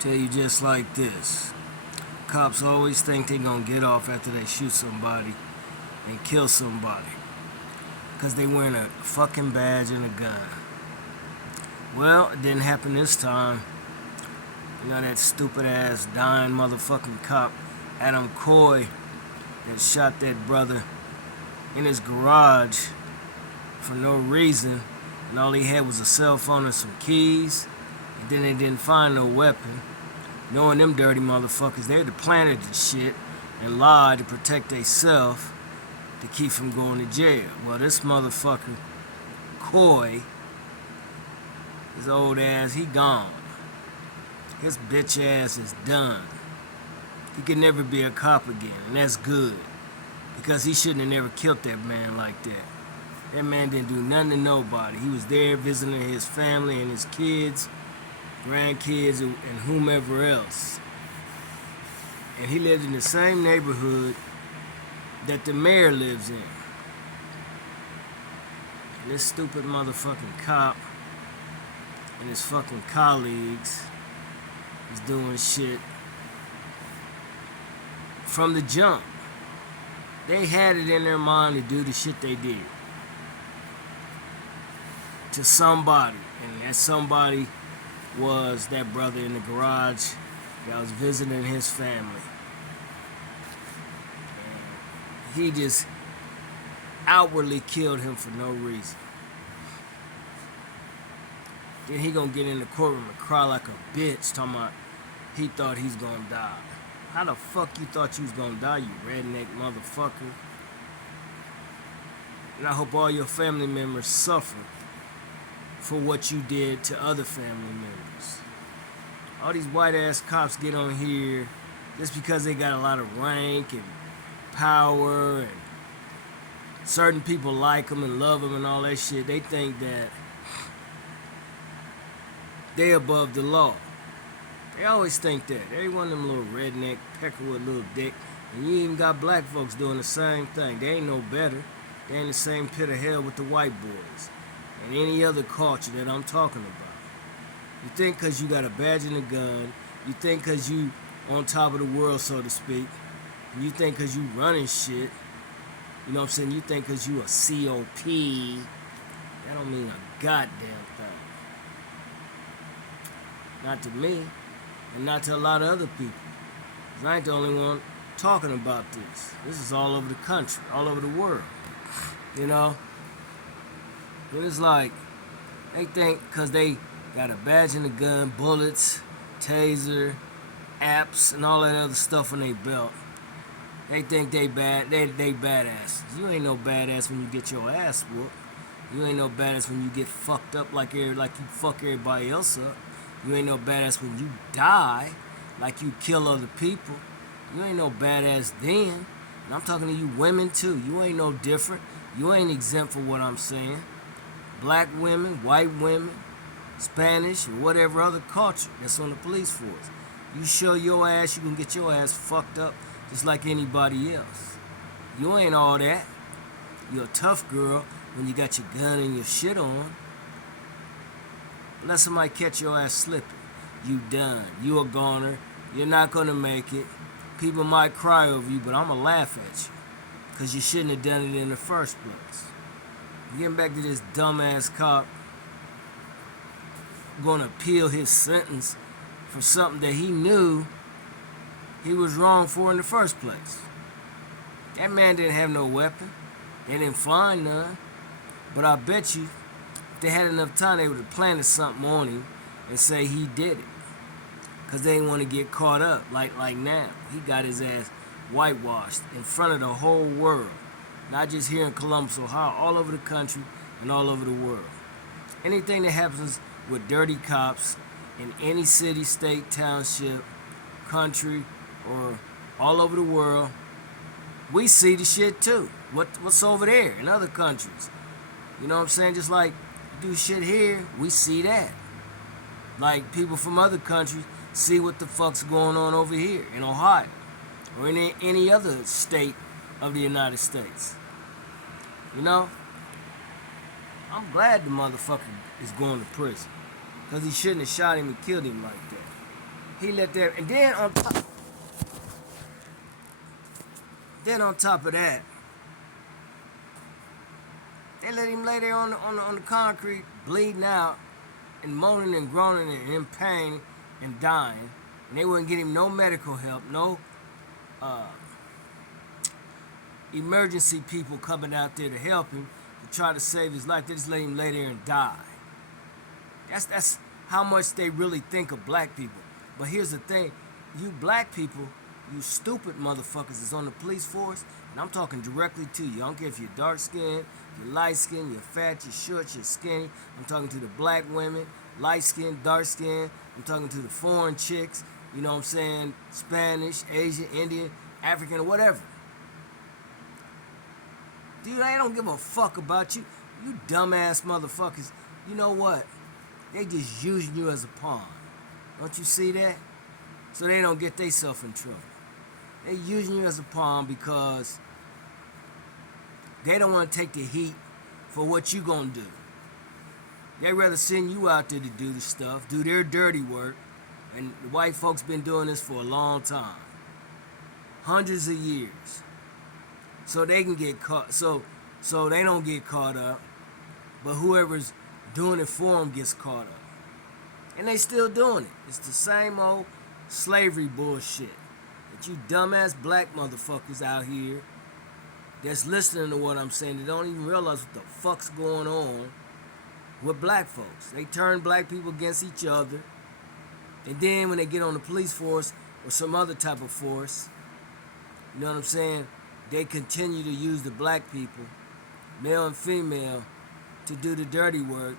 Tell you just like this. Cops always think they gonna get off after they shoot somebody and kill somebody. Cause they wearing a fucking badge and a gun. Well, it didn't happen this time. You know that stupid ass dying motherfucking cop, Adam Coy, that shot that brother in his garage for no reason, and all he had was a cell phone and some keys, and then they didn't find no weapon. Knowing them dirty motherfuckers, they'd have planted the shit and lied to protect theyself to keep from going to jail. Well, this motherfucker, Coy, his old ass, he gone. His bitch ass is done. He could never be a cop again, and that's good. Because he shouldn't have never killed that man like that. That man didn't do nothing to nobody. He was there visiting his family and his kids, grandkids, and whomever else. And he lived in the same neighborhood that the mayor lives in. And this stupid motherfucking cop and his fucking colleagues is doing shit from the jump. They had it in their mind to do the shit they did to somebody, and that somebody was that brother in the garage that was visiting his family. And he just outwardly killed him for no reason. Then he gonna get in the courtroom and cry like a bitch, talking about he thought he's gonna die. How the fuck you thought you was gonna die, you redneck motherfucker? And I hope all your family members suffer for what you did to other family members. All these white ass cops get on here just because they got a lot of rank and power and certain people like them and love them and all that shit. They think that they above the law. They always think that. Every one of them little redneck pecker with a little dick. And you even got black folks doing the same thing. They ain't no better. They in the same pit of hell with the white boys and any other culture that I'm talking about. You think because you got a badge and a gun, you think because you on top of the world, so to speak, and you think because you running shit, you know what I'm saying, you think because you a COP, that don't mean a goddamn thing. Not to me, and not to a lot of other people. 'Cause I ain't the only one talking about this. This is all over the country, all over the world. You know? And it's like, they think because they got a badge and a gun, bullets, taser, apps, and all that other stuff on their belt, they think they badasses. You ain't no badass when you get your ass whooped. You ain't no badass when you get fucked up like you fuck everybody else up. You ain't no badass when you die like you kill other people. You ain't no badass then. And I'm talking to you women too. You ain't no different. You ain't exempt for what I'm saying. Black women, white women, Spanish, or whatever other culture that's on the police force. You show your ass, you can get your ass fucked up just like anybody else. You ain't all that. You're a tough girl when you got your gun and your shit on. Let somebody catch your ass slipping. You done. You a goner. You're not gonna make it. People might cry over you, but I'ma laugh at you. Cause you shouldn't have done it in the first place. Getting back to this dumbass cop gonna appeal his sentence for something that he knew he was wrong for in the first place. That man didn't have no weapon. They didn't find none. But I bet you, if they had enough time, they would have planted something on him and say he did it. Because they didn't want to get caught up like now. He got his ass whitewashed in front of the whole world. Not just here in Columbus, Ohio, all over the country and all over the world. Anything that happens with dirty cops in any city, state, township, country, or all over the world, we see the shit too. What's over there in other countries? You know what I'm saying? Just like you do shit here, we see that. Like people from other countries see what the fuck's going on over here in Ohio or in any other state of the United States. You know? I'm glad the motherfucker is going to prison. Because he shouldn't have shot him and killed him like that. He let that, and then on top of that, they let him lay there on the concrete, bleeding out, and moaning and groaning and in pain and dying. And they wouldn't get him no medical help, no emergency people coming out there to help him to try to save his life. They just let him lay there and die. That's how much they really think of black people. But here's the thing, you black people, you stupid motherfuckers is on the police force, and I'm talking directly to you. I don't care if you're dark skinned, you're light skinned, you're fat, you're short, you're skinny. I'm talking to the black women, light skinned, dark skinned. I'm talking to the foreign chicks, you know what I'm saying, Spanish, Asian, Indian, African, or whatever. Dude, they don't give a fuck about you. You dumbass motherfuckers. You know what? They just using you as a pawn. Don't you see that? So they don't get themselves in trouble. They using you as a pawn because they don't want to take the heat for what you gonna do. They rather send you out there to do the stuff, do their dirty work, and the white folks been doing this for a long time. Hundreds of years. So they can get caught, so they don't get caught up, but whoever's doing it for them gets caught up. And they still doing it. It's the same old slavery bullshit that you dumbass black motherfuckers out here that's listening to what I'm saying, they don't even realize what the fuck's going on with black folks. They turn black people against each other, and then when they get on the police force or some other type of force, you know what I'm saying, they continue to use the black people, male and female, to do the dirty work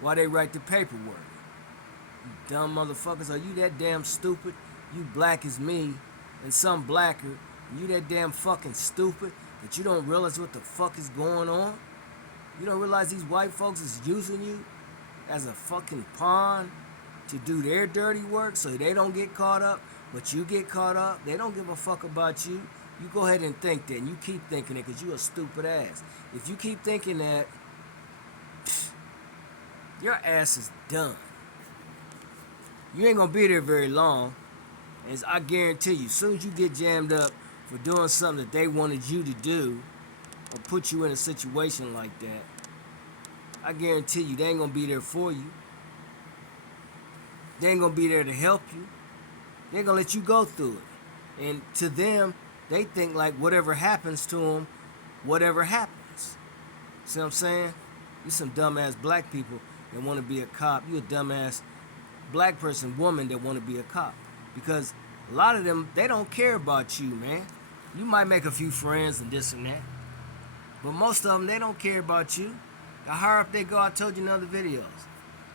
while they write the paperwork. You dumb motherfuckers, are you that damn stupid? You black as me and some blacker. You that damn fucking stupid that you don't realize what the fuck is going on? You don't realize these white folks is using you as a fucking pawn to do their dirty work so they don't get caught up, but you get caught up? They don't give a fuck about you. You go ahead and think that, and you keep thinking it because you a stupid ass. If you keep thinking that, your ass is done. You ain't gonna be there very long, as I guarantee you, as soon as you get jammed up for doing something that they wanted you to do, or put you in a situation like that, I guarantee you they ain't gonna be there for you. They ain't gonna be there to help you. They ain't gonna let you go through it. And to them, they think like whatever happens to them, whatever happens. See what I'm saying? You some dumbass black people that want to be a cop. You a dumbass black person, woman that want to be a cop. Because a lot of them, they don't care about you, man. You might make a few friends and this and that. But most of them, they don't care about you. The higher up they go, I told you in other videos,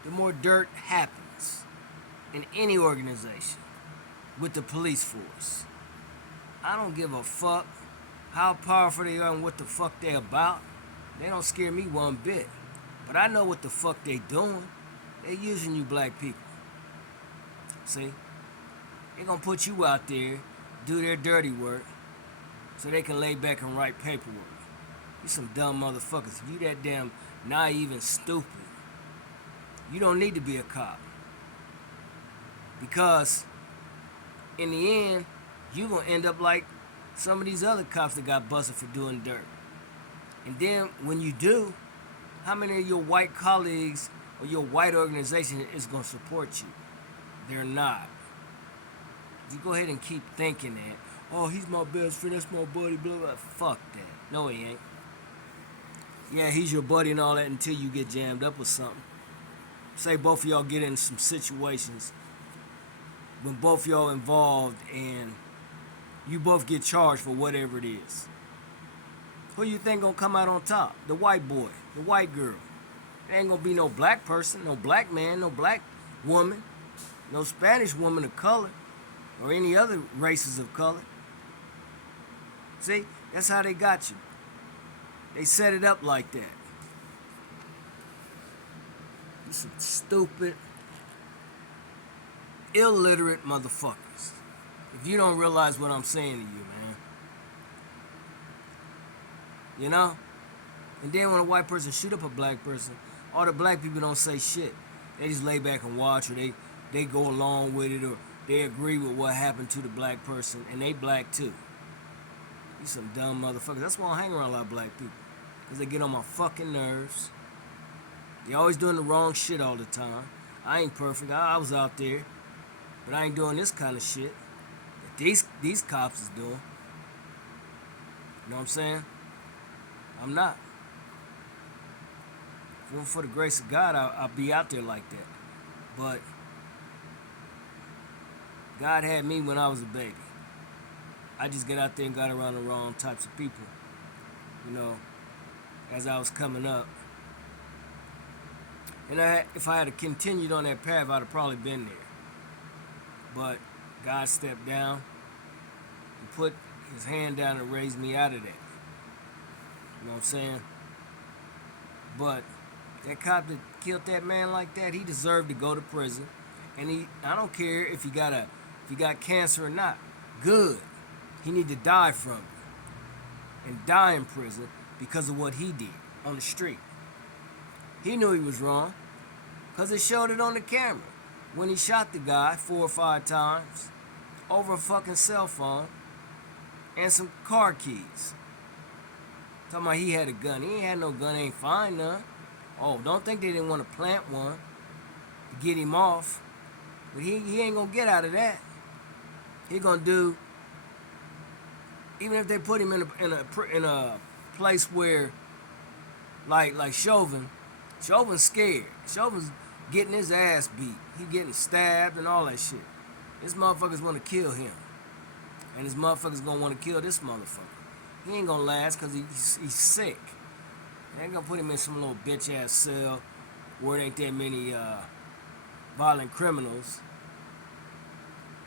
the more dirt happens in any organization with the police force. I don't give a fuck how powerful they are and what the fuck they about. They don't scare me one bit. But I know what the fuck they doing. They using you black people. See? They gonna put you out there, do their dirty work, so they can lay back and write paperwork. You some dumb motherfuckers. If you that damn naive and stupid, you don't need to be a cop. Because in the end, you gonna end up like some of these other cops that got busted for doing dirt. And then when you do, how many of your white colleagues or your white organization is gonna support you? They're not. You go ahead and keep thinking that, oh, he's my best friend, that's my buddy, blah, blah. Fuck that. No, he ain't. Yeah, he's your buddy and all that until you get jammed up with something. Say both of y'all get in some situations when both of y'all involved and you both get charged for whatever it is. Who you think gonna come out on top? The white boy, the white girl. There ain't gonna be no black person, no black man, no black woman, no Spanish woman of color, or any other races of color. See, that's how they got you. They set it up like that. You some stupid, illiterate motherfuckers. If you don't realize what I'm saying to you, man. You know? And then when a white person shoot up a black person, all the black people don't say shit. They just lay back and watch, or they go along with it, or they agree with what happened to the black person, and they black too. You some dumb motherfuckers. That's why I hang around a lot of black people. Because they get on my fucking nerves. They always doing the wrong shit all the time. I ain't perfect. I was out there. But I ain't doing this kind of shit that these cops is doing. You know what I'm saying? I'm not. If it weren't for the grace of God, I'll be out there like that. But God had me when I was a baby. I just got out there and got around the wrong types of people. You know, as I was coming up. And if I had continued on that path, I'd have probably been there. But God stepped down. He put his hand down and raised me out of that. You know what I'm saying? But that cop that killed that man like that, he deserved to go to prison. And I don't care if he got cancer or not. Good. He need to die from it. And die in prison because of what he did on the street. He knew he was wrong. Because it showed it on the camera. When he shot the guy 4 or 5 times over a fucking cell phone and some car keys. Talking about he had a gun. He ain't had no gun, ain't find none. Oh, don't think they didn't want to plant one to get him off. But he ain't gonna get out of that. He gonna do, even if they put him in a place where, like Chauvin. Chauvin's scared. Chauvin's getting his ass beat. He getting stabbed and all that shit. This motherfuckers want to kill him. And this motherfucker's gonna want to kill this motherfucker. He ain't gonna last because he's sick. They ain't gonna put him in some little bitch ass cell where there ain't that many violent criminals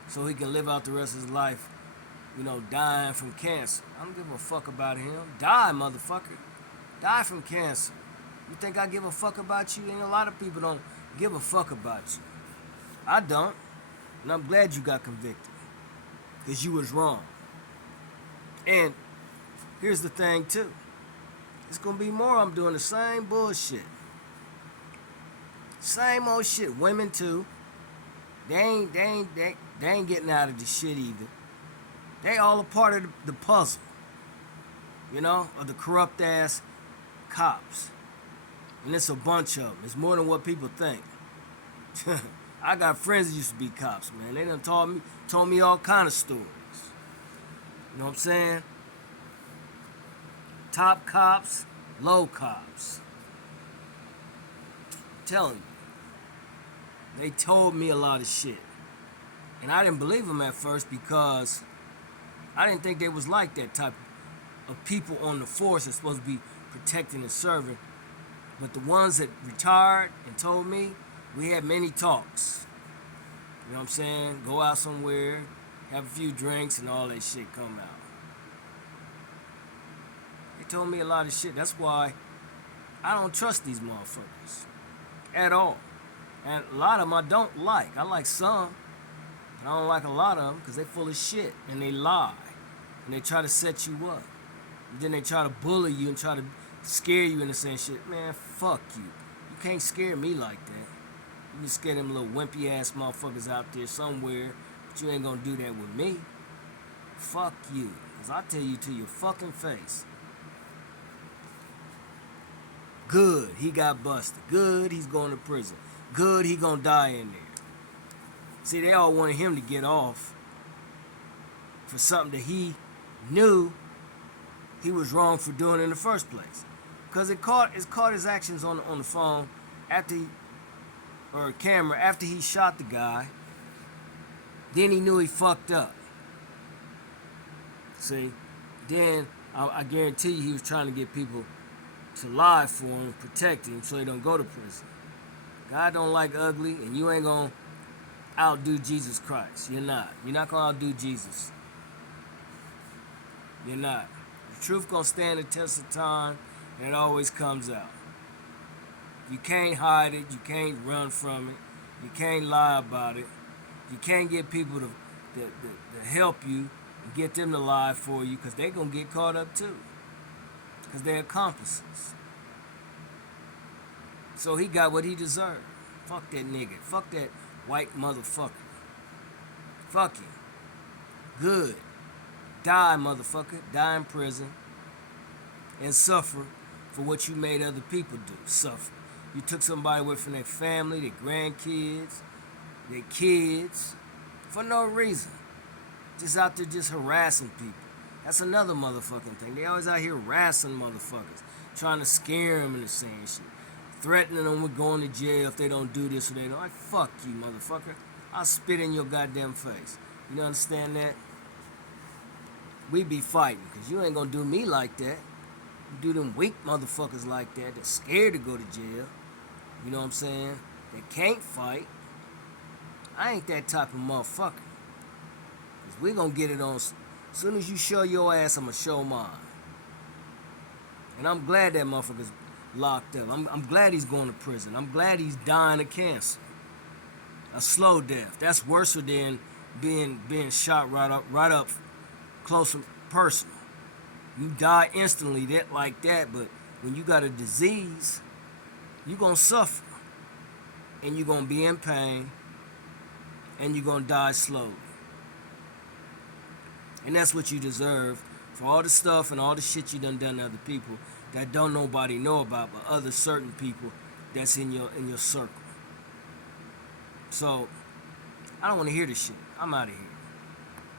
so he can live out the rest of his life, you know, dying from cancer. I don't give a fuck about him. Die, motherfucker. Die from cancer. You think I give a fuck about you? And a lot of people don't give a fuck about you. I don't. And I'm glad you got convicted. Because you was wrong. And here's the thing, too. It's going to be more. I'm doing the same bullshit. Same old shit. Women, too. They ain't getting out of the shit either. They all a part of the puzzle. You know? Of the corrupt-ass cops. And it's a bunch of them. It's more than what people think. I got friends that used to be cops, man. They done told me all kind of stories. You know what I'm saying? Top cops, low cops. I'm telling you. They told me a lot of shit. And I didn't believe them at first because I didn't think they was like that type of people on the force that's supposed to be protecting and serving. But the ones that retired and told me, we had many talks. You know what I'm saying? Go out somewhere, have a few drinks, and all that shit come out. They told me a lot of shit. That's why I don't trust these motherfuckers at all. And a lot of them I don't like. I like some, but I don't like a lot of them because they full of shit and they lie. And they try to set you up. And then they try to bully you and try to scare you into saying shit. Man, fuck you. You can't scare me like that. You can scare them little wimpy ass motherfuckers out there somewhere, but you ain't gonna do that with me. Fuck you. Cause I tell you to your fucking face. Good, he got busted. Good, he's going to prison. Good, he gonna die in there. See, they all wanted him to get off for something that he knew he was wrong for doing in the first place. Because it caught his actions on the phone or camera after he shot the guy. Then he knew he fucked up. See? Then I guarantee you he was trying to get people to lie for him, protect him so he don't go to prison. God don't like ugly, and you ain't gonna outdo Jesus Christ. You're not. You're not gonna outdo Jesus. You're not. The truth gonna stand the test of time, and it always comes out. You can't hide it. You can't run from it. You can't lie about it. You can't get people to help you and get them to lie for you because they're gonna get caught up too. Because they're accomplices. So he got what he deserved. Fuck that nigga. Fuck that white motherfucker. Fuck you. Good. Die, motherfucker. Die in prison. And suffer for what you made other people do. Suffer. You took somebody away from their family, their grandkids, their kids, for no reason. Just out there just harassing people. That's another motherfucking thing. They always out here harassing motherfuckers. Trying to scare them into saying shit. Threatening them with going to jail if they don't do this or they don't. Like, fuck you, motherfucker. I'll spit in your goddamn face. You understand that? We be fighting, because you ain't gonna do me like that. You do them weak motherfuckers like that. They're scared to go to jail. You know what I'm saying? They can't fight. I ain't that type of motherfucker. Because we gonna get it on. As soon as you show your ass, I'm gonna show mine. And I'm glad that motherfucker's locked up. I'm glad he's going to prison. I'm glad he's dying of cancer. A slow death. That's worse than being shot right up close and personal. You die instantly like that, but when you got a disease, you're going to suffer. And you're going to be in pain. And you're going to die slowly. And that's what you deserve for all the stuff and all the shit you done to other people that don't nobody know about, but other certain people that's in your circle. So, I don't want to hear this shit. I'm out of here.